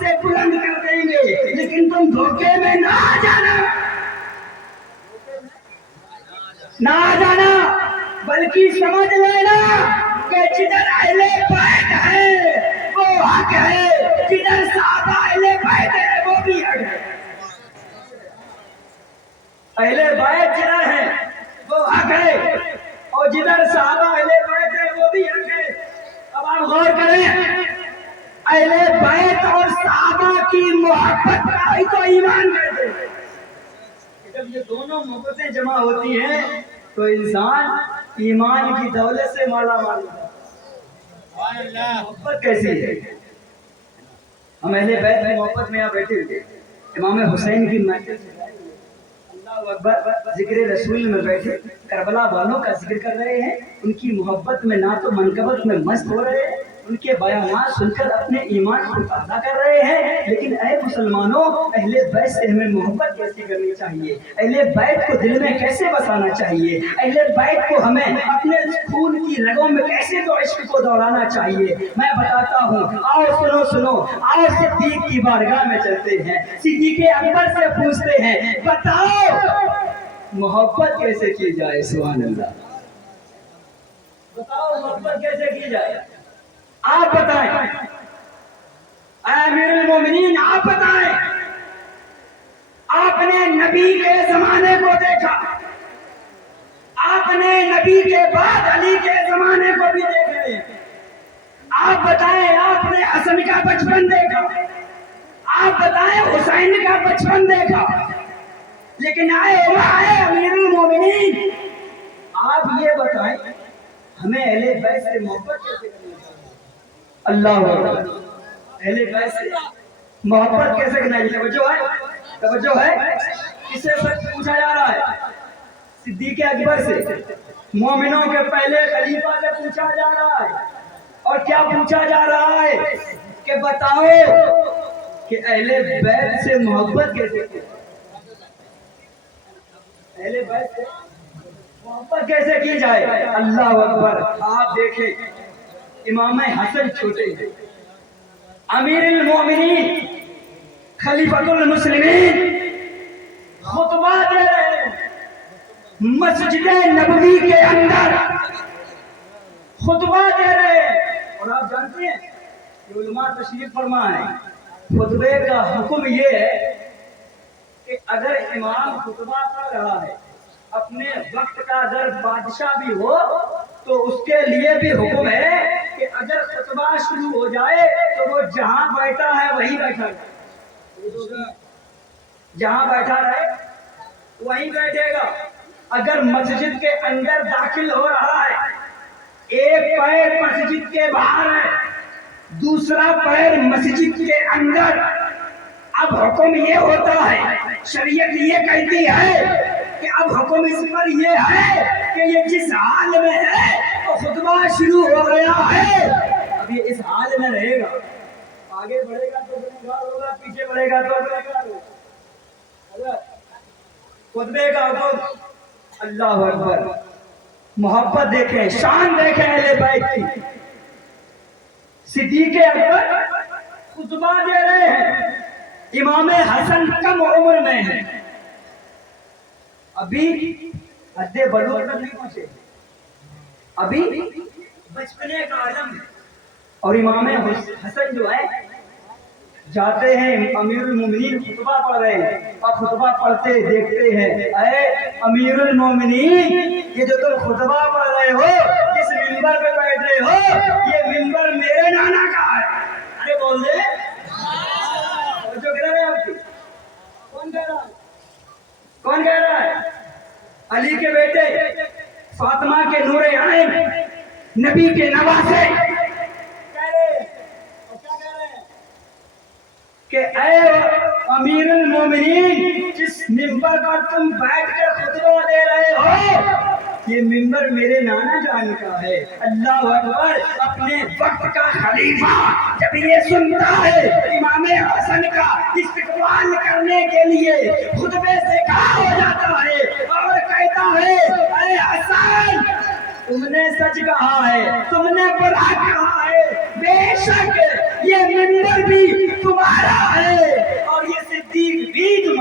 سے بلند کر دیں گے، لیکن تم دھوکے میں نہ آ جانا، نہ آ جانا، بلکہ سمجھ لینا کہ جدھر اہل بیت ہے وہ حق ہے، جدھر صحابہ اہل بیت ہے وہ بھی حق ہے۔ اہل بیت جدھر ہے وہ حق ہے، اور جدھر صحابہ اہل بیت ہے وہ بھی حق ہے۔ اب آپ غور کریں، اہل بیت اور صحابہ کی محبت کا ہی تو ایمان کہتے ہیں۔ جب یہ دونوں محبتیں جمع ہوتی ہیں تو انسان ایمان کی دولت سے مالا مال ہوتا ہے۔ محبت کیسی ہے؟ ہم اہل بیت کی محبت میں یہاں بیٹھے ہوئے، امام حسین کی محفل سے اللہ اکبر ذکر رسول میں بیٹھے کربلا والوں کا ذکر کر رہے ہیں، ان کی محبت میں نعت و منقبت میں مست ہو رہے ہیں، ان کے بیانات سن کر اپنے ایمان کو تازہ کر رہے ہیں۔ لیکن اے مسلمانوں، اہل بیت سے ہمیں محبت کیسی کرنی چاہیے؟ اہل بیت کو دل میں کیسے بسانا چاہیے؟ اہل بیت کو ہمیں اپنے خون کی رگوں میں کیسے تو عشق کو دوڑانا چاہیے؟ میں بتاتا ہوں، آؤ سنو، آؤ صدیق کی بارگاہ میں چلتے ہیں، صدیق اکبر سے پوچھتے ہیں، بتاؤ محبت کیسے کی جائے؟ سبحان اللہ، بتاؤ محبت کیسے کی جائے؟ آپ بتائیں، اے امیر المومنین آپ بتائیں۔ آپ نے نبی کے زمانے کو دیکھا، آپ نے نبی کے بعد علی کے زمانے کو بھی دیکھ رہے ہیں۔ آپ بتائیں، آپ نے حسن کا بچپن دیکھا، آپ بتائیں حسین کا بچپن دیکھا، لیکن آئے امیر المومنین آپ یہ بتائیں ہمیں اہل بیت سے محبت کیسے کرنی چاہیے؟ اللہ اکبر، اہل بیت سے محبت کیسے کرنا ہے؟ توجہ ہے، کس سے پوچھا جا رہا ہے؟ صدیق اکبر سے، مومنوں کے پہلے خلیفہ سے پوچھا جا رہا ہے۔ اور کیا پوچھا جا رہا ہے کہ بتاؤ کہ اہل بیت سے محبت کیسے کی؟ اہل بیت سے محبت کیسے کی جائے؟ اللہ اکبر، آپ دیکھیں امام حسن چھوٹے ہیں، امیر المومنین خلیفۃ المسلمین خطبہ دے رہے ہیں مسجد نبوی کے اندر، خطبہ دے رہے ہیں۔ اور آپ جانتے ہیں کہ علماء تشریف فرما ہے، خطبے کا حکم یہ ہے کہ اگر امام خطبہ پڑھ رہا ہے، اپنے وقت کا اگر بادشاہ بھی ہو تو اس کے لیے بھی حکم ہے کہ اگر خطبہ شروع ہو جائے تو وہ جہاں بیٹھا ہے وہیں بیٹھا رہے، جہاں بیٹھا رہے وہیں بیٹھے گا۔ اگر مسجد کے اندر داخل ہو رہا ہے، ایک پیر مسجد کے باہر ہے، دوسرا پیر مسجد کے اندر، اب حکم یہ ہوتا ہے، شریعت یہ کہتی ہے کہ اب حکم اس پر یہ ہے کہ یہ جس حال میں ہے تو خطبہ شروع ہو گیا ہے، اب یہ اس حال میں رہے گا، آگے بڑھے گا تو گنہگار ہوگا، پیچھے بڑھے گا تو گنہگار ہوگا۔ خطبے کا حکم، اللہ اکبر، محبت دیکھیں، شان دیکھیں اہل بیت کی۔ صدیق اکبر خطبہ دے رہے ہیں، امام حسن کم عمر میں ہیں، ابھی حد بلوغ تک نہیں پہنچے، ابھی بچپنے کا عالم ہے۔ اور امام حسن جو ہے جاتے ہیں، امیر المومنین خطبہ پڑھ رہے ہیں، اور خطبہ پڑھتے دیکھتے ہیں، اے امیر المومنین یہ جو تم خطبہ پڑھ رہے ہو، جس منبر پہ بیٹھ رہے ہو، یہ منبر میرے نانا کا ہے۔ ارے بول دے، جو کہہ رہے ہیں آپ کی، کون کہہ رہا ہے؟ کون کہہ رہا ہے؟ علی کے بیٹے، فاطمہ کے نور عین، نبی کے نواسے کہ اے امیر المومنین جس ممبر پر تم بیٹھ کر خطبہ دے رہے ہو، یہ ممبر میرے نانا جان کا ہے۔ اللہ اکبر، اپنے وقت کا خلیفہ جب یہ سنتا ہے امام حسن کا استقبال کرنے کے لیے خطبے سے کھڑا ہو جاتا ہے اور کہتا ہے، اے حسن تم نے سچ کہا ہے، تم نے برا کہا ہے، بے شک یہ منبر بھی تمہارا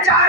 4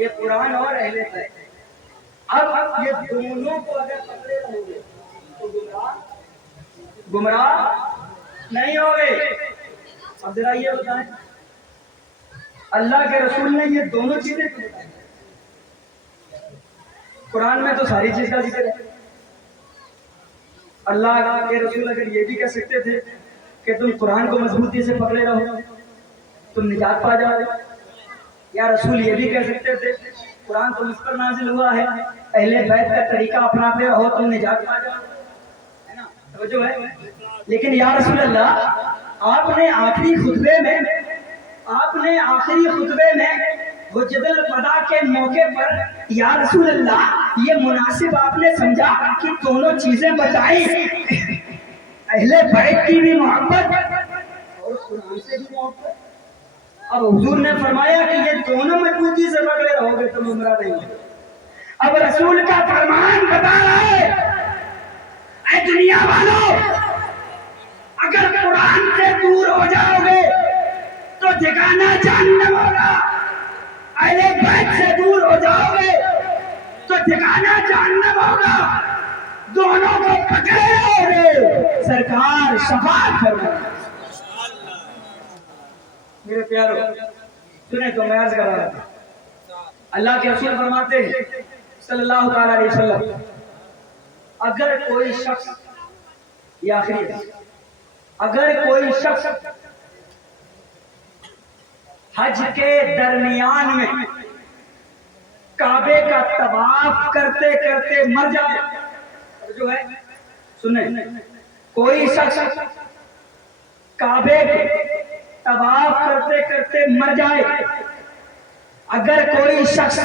یہ قرآن اور اہل بیت. اب یہ دونوں کو اگر پکڑے رہو گے تو گمراہ نہیں ہوگے. اب ذرا یہ بتائیں اللہ کے رسول نے یہ دونوں چیزیں کیوں بتائیں؟ قرآن میں تو ساری چیز کا ذکر ہے. اللہ کے رسول اگر یہ بھی کہہ سکتے تھے کہ تم قرآن کو مضبوطی سے پکڑے رہو تم نجات پا جاؤ. یا رسول یہ بھی کہہ سکتے تھے قرآن تو مجھ پر نازل ہوا ہے اہل بیت کا طریقہ اپناتے رہو تم نجات پا جاؤ. ہے نا توجہ ہے. لیکن یا رسول اللہ آپ نے آخری خطبے میں حجت الوداع کے موقع پر یا رسول اللہ یہ مناسب آپ نے سمجھا کہ دونوں چیزیں بتائیں اہل بیت کی بھی محبت اور قرآن سے بھی محبت. اب حضور نے فرمایا کہ یہ دونوں مضبوطی سے پکڑے رہو گے تم گمراہ نہیں ہوگے. اب رسول کا فرمان بتا رہا ہے اے دنیا والوں اگر قرآن سے دور ہو جاؤ گے تو ٹھکانہ جہنم ہوگا. اہل بیت سے دور ہو جاؤ گے تو ٹھکانہ جہنم ہوگا. دونوں کو پکڑے رہو گے سرکار شفاعت فرمائے. میرے پیارو سنیں تو میں عرض کر رہا تھا اللہ کے رسول فرماتے ہیں صلی اللہ تعالی علیہ وسلم اگر کوئی شخص یہ آخری ہے اگر کوئی شخص حج کے درمیان میں کعبے کا طواف کرتے کرتے مر جائے جو ہے سنیں کوئی شخص کعبے کے طواف کرتے کرتے مر جائے اگر کوئی شخص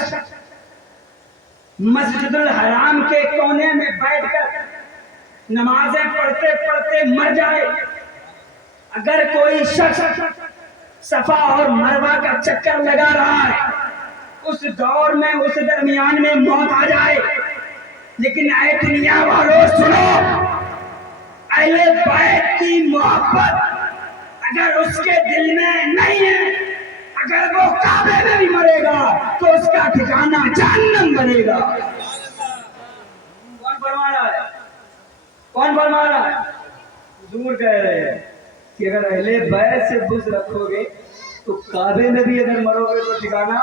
مسجد الحرام کے کونے میں بیٹھ کر نمازیں پڑھتے پڑھتے مر جائے اگر کوئی شخص صفا اور مروہ کا چکر لگا رہا ہے اس دور میں اس درمیان میں موت آ جائے. لیکن اے دنیا والوں سنو اہل بیت کی محبت اگر اس کے دل میں نہیں ہے اگر وہ کعبے میں بھی مرے گا تو اس کا ٹھکانہ جہنم بنے گا. کون فرما رہا ہے؟ حضور کہہ رہے ہیں کہ اگر اہل بیت سے بغض رکھو گے تو کعبے میں بھی اگر مرو گے تو ٹھکانہ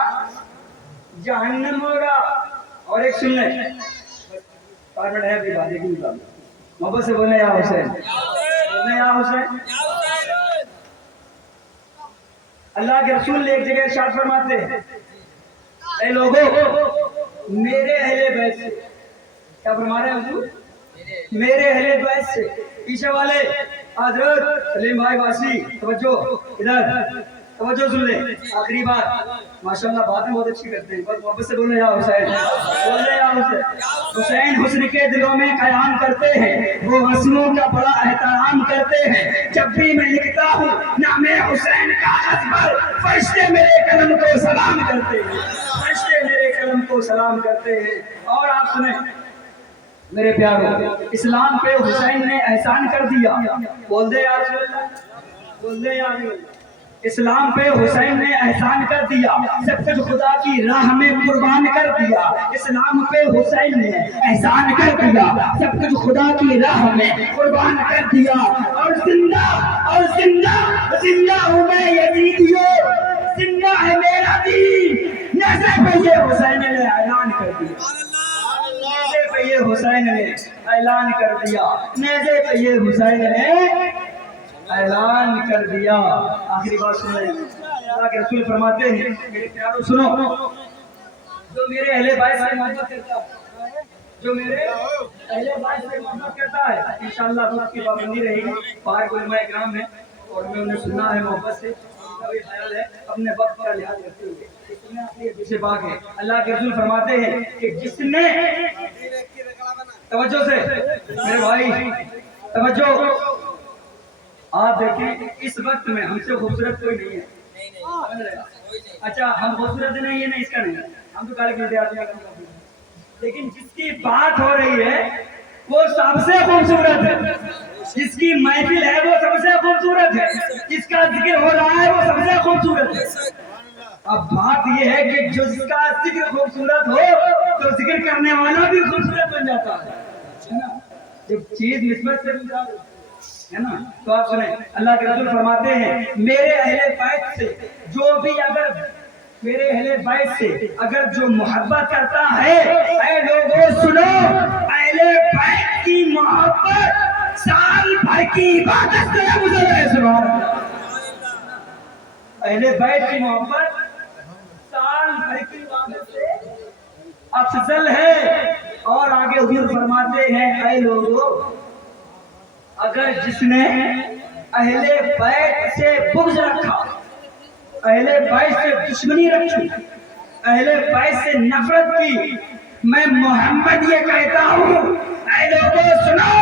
جہنم ہوگا. اور ایک سن لیں پارمنٹ ہے اپنی باتیں کی محبت سے بولے یا حسین بولے یا حسین. اللہ کے رسول ایک جگہ ارشاد فرماتے ہیں اے لوگوں میرے اہل بیت سے کیا فرما رہے ہیں حضور میرے اہل بیت سے. پیچھے والے حضرت سلیم بھائی واسی توجہ ادھر توجہ سن لیں. آخری بات ماشاءاللہ باتیں بہت اچھی کرتے ہیں بس محبت سے بولے یا حسین بولے یا حسین. حسین حسن کے دلوں میں قیام کرتے ہیں وہ حسنوں کا بڑا احترام کرتے ہیں. جب بھی میں لکھتا ہوں نام حسین کاغذ پر فرشتے میرے قلم کو سلام کرتے ہیں فرشتے میرے قلم کو سلام کرتے ہیں. اور آپ سنیں میرے پیارو اسلام پہ حسین نے احسان کر دیا. بول دے یا رسول اللہ بول دے یا رسول اللہ. اسلام پہ حسین نے احسان کر دیا سب کچھ خدا کی راہ میں قربان کر دیا. اسلام پہ حسین نے احسان کر دیا سب کچھ خدا کی راہ میں قربان کر دیا. اور زندہ ہوں میں یزیدیوں زندہ ہے میرا دین. نیزے پہ یہ حسین نے اعلان کر دیا نیزے پہ یہ حسین نے اعلان کر دیا نیزے پہ یہ حسین نے اعلان کر دیا. آخری بات سنیں اللہ کے رسول فرماتے ہیں میرے پیارو سنو جو میرے اہل بیت سے محبت کرتا ہے جو میرے اہل بیت سے محبت کرتا ہے انشاءاللہ اس کی پابندی رہے گی. باہر علماء اکرام ہیں اور میں انہیں سننا ہے محبت سے کا بھی خیال ہے اپنے وقت کا لحاظ رکھتے ہوئے. اس میں اپنی حدیث پاک ہے اللہ کے رسول فرماتے ہیں کہ جس نے توجہ سے میرے بھائی توجہ آپ دیکھیں اس وقت میں ہم سے خوبصورت کوئی نہیں ہے. اچھا ہم خوبصورت نہیں ہے نہیں اس کا نہیں ہم تو کالے ملتے آتے ہیں لیکن جس کی بات ہو رہی ہے وہ سب سے خوبصورت ہے. جس کی محفل ہے وہ سب سے خوبصورت ہے. جس کا ذکر ہو رہا ہے وہ سب سے خوبصورت ہے. اب بات یہ ہے کہ جس کا ذکر خوبصورت ہو تو ذکر کرنے والا بھی خوبصورت بن جاتا ہے نا؟ جب چیز نسبت سے ہے نا، تو آپ سنیں اللہ کے رسول فرماتے ہیں میرے اہل بیت سے جو بھی میرے اہل بیت سے اگر جو محبت کرتا ہے، اے لوگوں سنو، اہل بیت کی محبت سال بھر کی عبادت سے افضل ہے۔ سبحان اللہ۔ اہل بیت کی محبت سال بھر کی عبادت سے افضل ہے۔ اور آگے حضور فرماتے ہیں اے لوگوں، اگر جس نے اہل بیت سے بغض رکھا، اہل بیت سے دشمنی رکھی، اہل بیت سے نفرت کی، میں محمد یہ کہتا ہوں اے لوگوں سنو،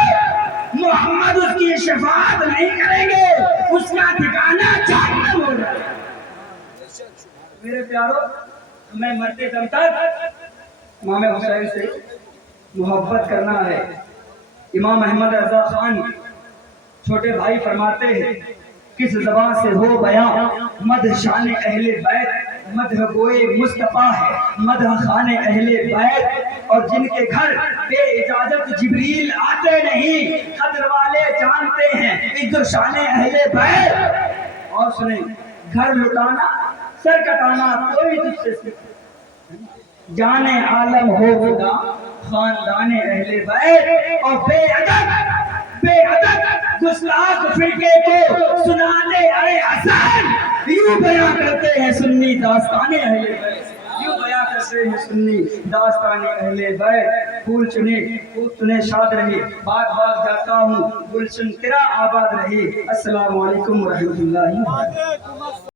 محمد اس کی شفاعت نہیں کریں گے، اس کا ٹھکانہ جہنم ہوگا۔ میرے پیارو، میں مرتے دم تک امام حسین سے محبت کرنا ہے۔ امام احمد رضا خان چھوٹے بھائی فرماتے ہیں کس زبان سے ہو بیان مدح شان اہل بیت، مدح گوئے مصطفیٰ ہے مدح خان اہل بیت، اور جن کے گھر بے اجازت جبریل آتے نہیں، قدر والے جانتے ہیں عزت شان اہل بیت۔ اور سنیں، گھر لٹانا سر کٹانا کوئی تجھ سے سیکھ، جان عالم ہو خدا خاندان اہل بیت، اور بے ادب گستاخ فرقے کو سنانے اے حسن، یوں بیان کرتے ہیں سنی داستان اہل بیت، یوں بیان کرتے ہیں سنی داستان اہل بیت۔ پھول چنے شاد رہے، باغ باغ جاتا ہوں گلشن تیرا آباد رہے۔ السلام علیکم ورحمۃ اللہ وبرکاتہ۔